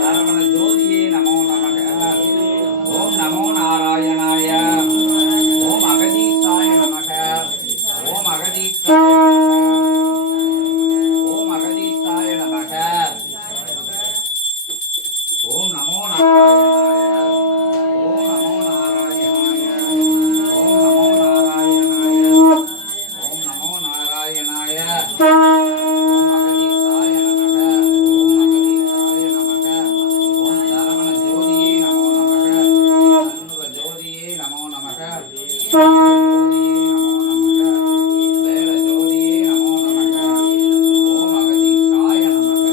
சரவண ஜோதியே நமோ நமக. ஓம் நமோ நாராயணாய. ஓம் அகதீசாய நமக. ஓம் அகதீசாய ஓம் அகதீசாய நமக. ஓம் நமோ நாராயணாய. ஓம் நமோ நாராயணாய. ஓம் நமோ நாராயணாய. ஓம் நமோ நாராயணாய. ஓம் அகதீசாய நமக. ஓம் அகதீசாய நமக. ஓம் சரவண ஜோதியே நமோ நமக. சண்முக ஜோதியே நமோ நமக. ஜோதியே நமோ நமக. வேல ஜோதியே நமோ நமக. ஓம் அகதீசாய நமக.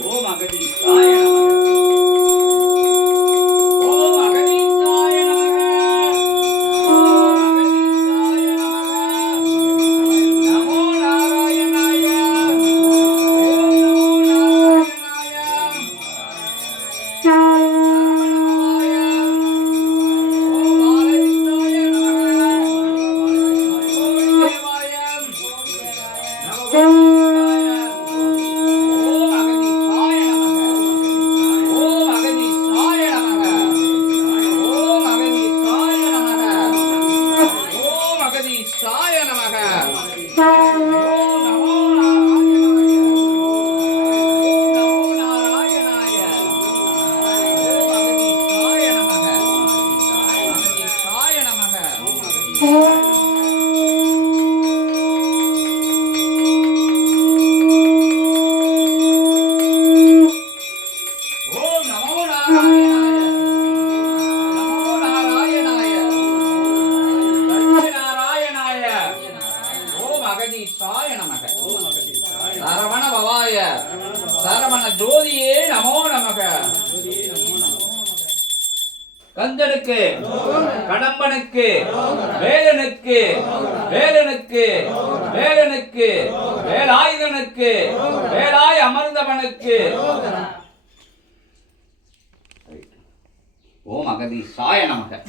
ஓம் அகதீசாய நமக. ஓம் அகதீசாய நமக. ஓம் அகதீசாய நமக. நமோ நாராயணாய. ஓம் நமோ நாராயணாய. சரவணபவாய. ஓம் பாலகிருஷ்ணாய நமக. ஓம் தேவாய. நமோ அகதீசாய நமக. ஓம் நமோ நாராயணாய. ஓம் நமோ நாராயணாய. ஓம் அகதீசாய நமக. அகதீசாய நமக. ஓம் நமோ நாராயணாய. நமோ நாராயணாய. ஓம் அகதீசாய நமக. சரவண பவாய. சரவண ஜோதியே நமோ நமக. கந்தனுக்கு, கடம்பனுக்கு, வேலனுக்கு, வேலனுக்கு, வேலனுக்கு, வேலாயுதனுக்கு, வேலாய் அமர்ந்தவனுக்கு. ஓம் அகதீசாய நமக.